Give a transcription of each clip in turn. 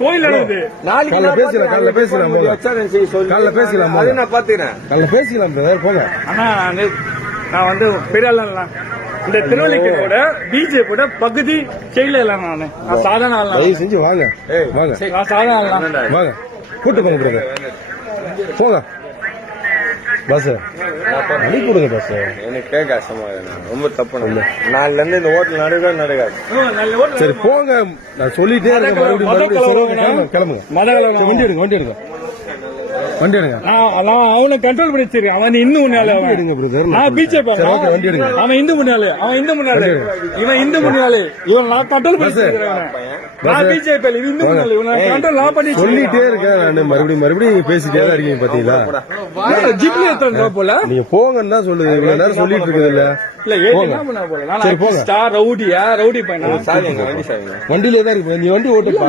கோயில் நடக்குது. காலைல பேசலாம் அது நான் பாத்துக்கிறேன். காலைல பேசிக்கலாம் பிரதர் போங்க. ஆனா நான் வந்து பெரிய இந்த திருவள்ளிக்கோட பிஜேபியோட பகுதி செயல இல்ல. நான் சாதாரண ஆள். தயவு செஞ்சு வாங்க வாங்க. நான் சாதாரண ஆள் வாங்க கூட்டு போங்க பிரதர் போங்க. பஸ் அனுப்பி கொடுங்க பஸ். எனக்கு கேட்க ரொம்ப தப்பு. நாலுல இருந்து இந்த ஹோட்டல் நடக்காது. சரி போங்க. நான் சொல்லிட்டே இருக்கேன். மறுபடியும் கிளம்புங்க. வண்டி எடுங்க வண்டி எடுங்க வண்டி எடுங்க. அவனை கண்ட்ரோல் பண்ணி வச்சிருக்கேன். அவன் இந்து முன்னாலே எடுங்க பிரதர். நான் பிஜேபி வண்டி எடுங்க. அவன் இந்து முன்னாலே இவன் இந்து முன்னாலே இவன் நான் கண்ட்ரோல் பண்ணி வச்சிருக்கேன். நான் பிஜேபி இந்து முன்னாலே இவன் கண்ட்ரோல் நான் பண்ணி சொல்லிட்டே இருக்கேன். நான் மறுபடியும் பேசிட்டே தான் இருக்கீங்க பாத்தீங்களா. ஜிப்னி எத்தனை போல நீங்க போங்கன்னு தான் சொல்லுது. இவ்வளவு நேரம் சொல்லிட்டு இருக்குது இல்ல. ரவுடி பையனா வண்டியிலே தான் இருக்கு. நீ வண்டி ஓட்டுப்பா.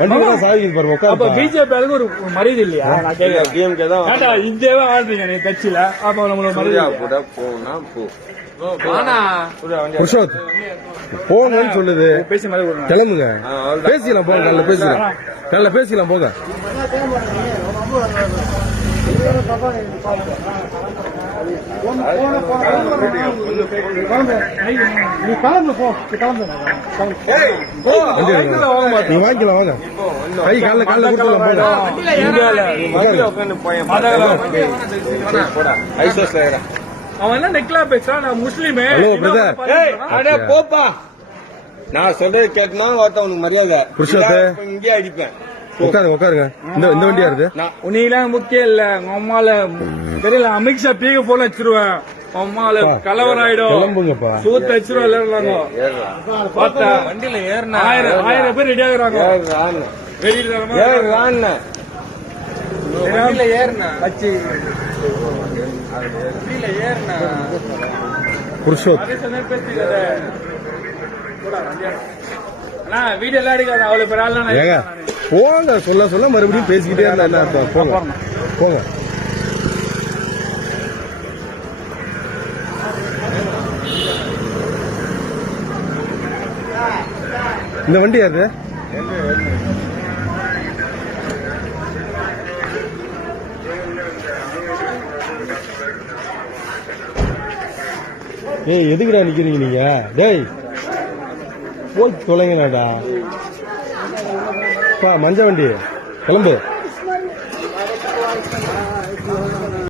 வண்டியில சாவி பாருங்க. அப்ப பிஜேபி ஒரு மரியாதை இல்லையா? நான் கேட்கிறேன். இந்தியாவே ஆடுறீங்க நீ கட்சியில. அப்ப நம்மளோட மரியாதை புருஷோத் போங்கன்னு சொல்லுது. பேசி மாதிரி கிளம்புங்க. பேசிக்கலாம் போங்க. காலைல பேசிக்கலாம். காலைல பேசிக்கலாம் போங்க. நீ வாங்கிக்கலாம் வாங்க. கை காலைல கொடுத்துலாம் போங்க. அவன் என்ன நெக்லா பேசுறான். நான் முஸ்லீமே. போப்பா. நான் சொல்றது கேட்டனா உனக்கு மரியாதை. புருஷத்தை இங்கே அடிப்பேன். உட்காருங்க. இந்த வண்டியா இருக்கு. உனீலாம் முக்கியம் இல்ல. உங்க அம்மால தெரியல. அமித்ஷா பீக போல வச்சிருவேன். அம்மால கலவரம் ஆயிடும். சூத்த வச்சிருவாங்க. வண்டியில ஏறினா 1000 பேர் ரெடி ஆகுறாங்க. புருஷோத் வீடு எல்லாம் எடுக்காது. அவ்வளவு பேர் ஆள் போங்க. சொல்ல மறுபடியும் பேசிக்கிட்டே இருந்தா போங்க போங்க. இந்த வண்டி யாரு? ஏய் எதுக்குடா நிக்கிறீங்க நீங்க? டேய் போய் தொலைங்கடா. மஞ்ச வண்டி கிளம்பு.